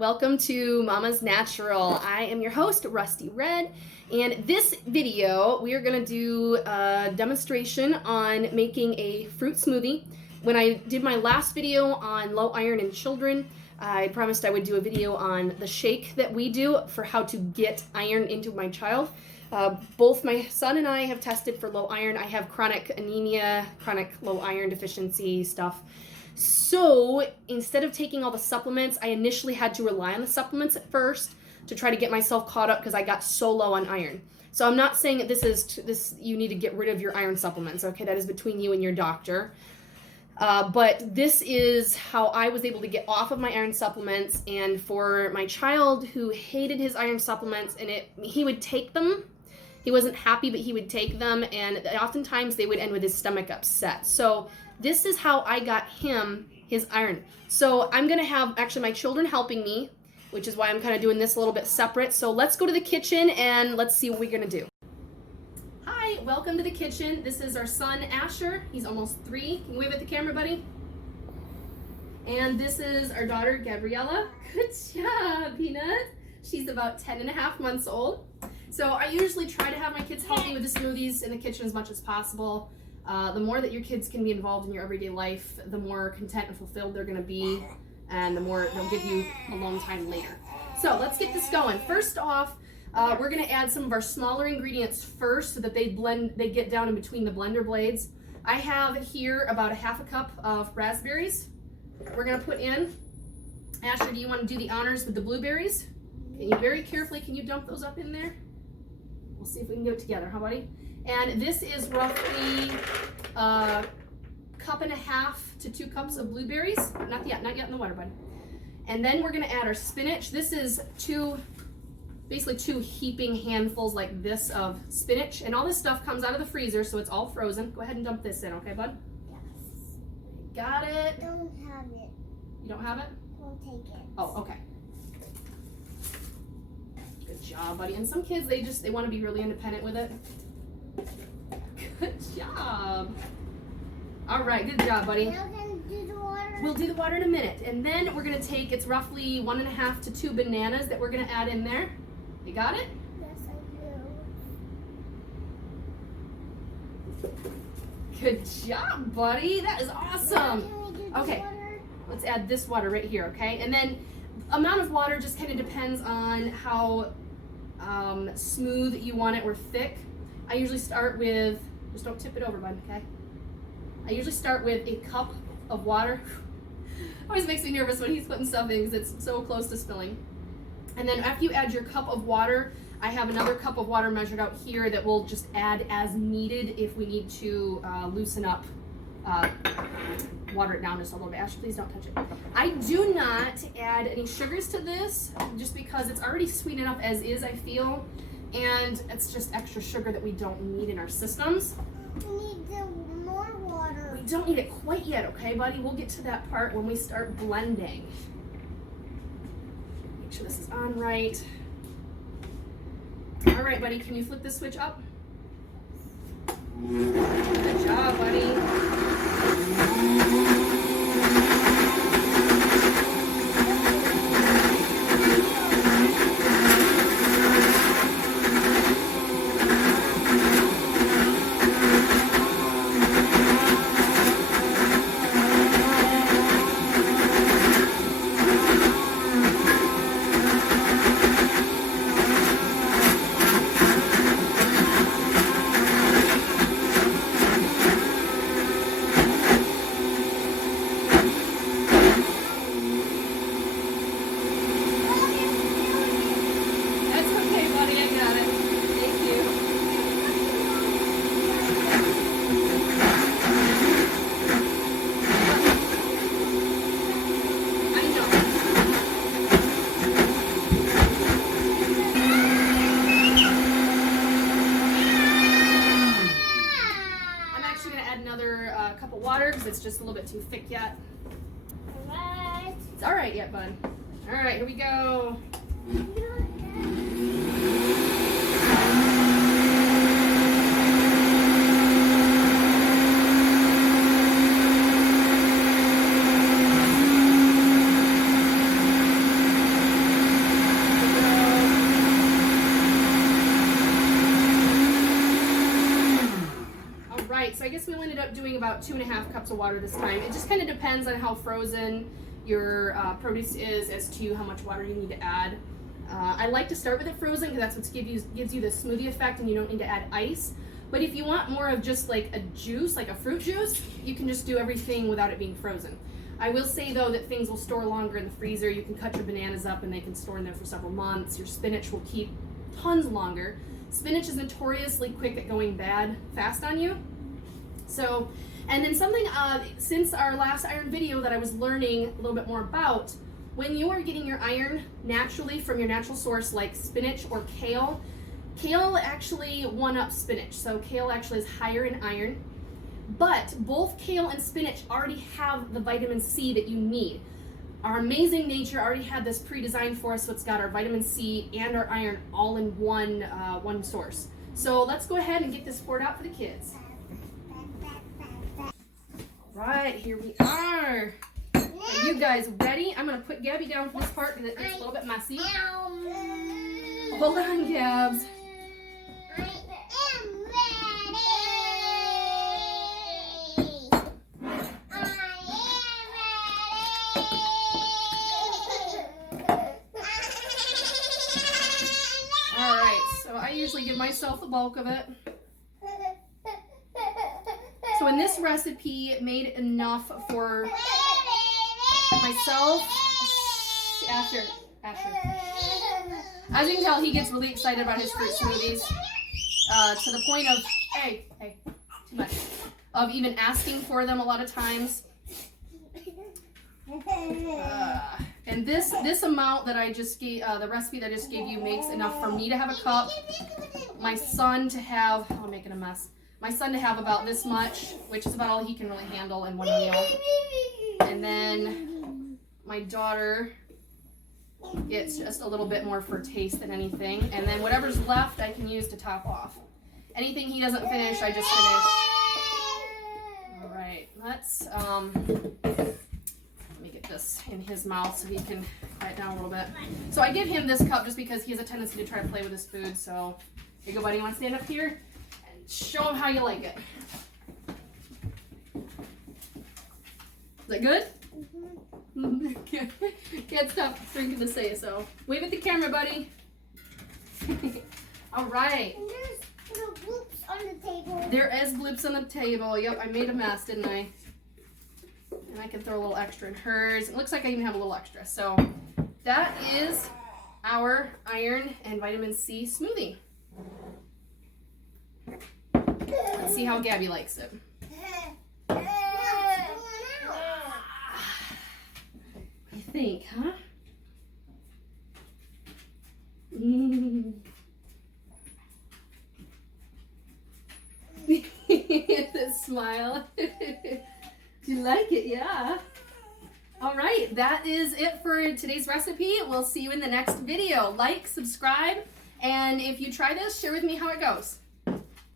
Welcome to Mama's Natural. I am your host, Rusty Red, and this video we are going to do a demonstration on making a fruit smoothie. When I did my last video on low iron in children, I promised I would do a video on the shake that we do for how to get iron into my child. Both my son and I have tested for low iron. I have chronic anemia, chronic low iron deficiency stuff. So instead of taking all the supplements, I initially had to rely on the supplements at first to try to get myself caught up because I got so low on iron. So I'm not saying that this you need to get rid of your iron supplements. Okay, that is between you and your doctor. But this is how I was able to get off of my iron supplements. And for my child who hated his iron supplements, and he would take them. He wasn't happy, but he would take them, and oftentimes they would end with his stomach upset. So this is how I got him his iron. So I'm going to have actually my children helping me, which is why I'm kind of doing this a little bit separate. So let's go to the kitchen and let's see what we're going to do. Hi, welcome to the kitchen. This is our son, Asher. He's almost 3. Can you wave at the camera, buddy? And this is our daughter, Gabriella. Good job, Peanut. She's about 10 and a half months old. So I usually try to have my kids help me with the smoothies in the kitchen as much as possible. The more that your kids can be involved in your everyday life, the more content and fulfilled they're going to be, and the more they'll give you alone time later. So let's get this going. First off, we're going to add some of our smaller ingredients first so that they get down in between the blender blades. I have here about a half a cup of raspberries. We're going to put in. Asher, do you want to do the honors with the blueberries? Can you very carefully, can you dump those up in there? We'll see if we can do it together, huh, buddy? And this is roughly a cup and a half to 2 cups of blueberries. Not yet in the water, bud. And then we're gonna add our spinach. This is basically two heaping handfuls like this of spinach. And all this stuff comes out of the freezer, so it's all frozen. Go ahead and dump this in, okay, bud? Yes. Got it? I don't have it. You don't have it? I'll take it. Oh, okay. Good job, buddy. And some kids, they want to be really independent with it. Good job. All right, good job, buddy. Now can do the water. We'll do the water in a minute. And then we're going to take, it's roughly 1.5 to 2 bananas that we're going to add in there. You got it? Yes, I do. Good job, buddy. That is awesome. Now can we do the Okay, water? let's add this water right here, okay? And then amount of water just kind of depends on how smooth you want it or thick. I usually start with, just don't tip it over, bud, okay? I usually start with a cup of water. Always makes me nervous when he's putting stuff in because it's so close to spilling. And then after you add your cup of water, I have another cup of water measured out here that we'll just add as needed if we need to loosen up, water it down just a little bit. Ashley, please don't touch it. I do not add any sugars to this just because it's already sweet enough as is, I feel. And it's just extra sugar that we don't need in our systems. We need more water. We don't need it quite yet, okay, buddy? We'll get to that part when we start blending. Make sure this is on right. All right, buddy, can you flip this switch up? Good job, buddy. Cup of water because it's just a little bit too thick yet. Alright. It's all right yet, bud. All right, here we go. up doing about 2.5 cups of water this time. It just kind of depends on how frozen your produce is as to how much water you need to add. I like to start with it frozen because that's what gives you the smoothie effect, and you don't need to add ice. But if you want more of just like a juice, like a fruit juice, you can just do everything without it being frozen. I will say though that things will store longer in the freezer. You can cut your bananas up and they can store in there for several months. Your spinach will keep tons longer. Spinach is notoriously quick at going bad fast on you. So, and then something since our last iron video that I was learning a little bit more about, when you are getting your iron naturally from your natural source like spinach or kale, kale actually one-ups spinach. So kale actually is higher in iron, but both kale and spinach already have the vitamin C that you need. Our amazing nature already had this pre-designed for us, so it's got our vitamin C and our iron all in one source. So let's go ahead and get this poured out for the kids. Right, here we are. Are you guys ready? I'm gonna put Gabby down for this part because it gets a little bit messy. Hold on, Gabs. I am ready. All right, so I usually give myself the bulk of it. So in this recipe, made enough for myself. Asher. As you can tell, he gets really excited about his fruit smoothies to the point of, hey, too much, of even asking for them a lot of times. And this amount that I just gave, the recipe that I just gave you makes enough for me to have a cup, my son to have, oh, I'm making a mess, my son to have about this much, which is about all he can really handle in one meal. And then my daughter gets just a little bit more for taste than anything. And then whatever's left, I can use to top off. Anything he doesn't finish, I just finish. All right, let's, let me get this in his mouth so he can quiet down a little bit. So I give him this cup just because he has a tendency to try to play with his food. So here you go, buddy. You want to stand up here and show him how you like it? Is that good? Can't stop drinking to say so. Wave at the camera, buddy. All right. And there's little bloops on the table. There is bloops on the table. Yep, I made a mess, didn't I? And I can throw a little extra in hers. It looks like I even have a little extra. So that is our iron and vitamin C smoothie. Let's see how Gabby likes it. What do you think, huh? The smile. Do you like it? Yeah. All right, that is it for today's recipe. We'll see you in the next video. Like, subscribe, and if you try this, share with me how it goes.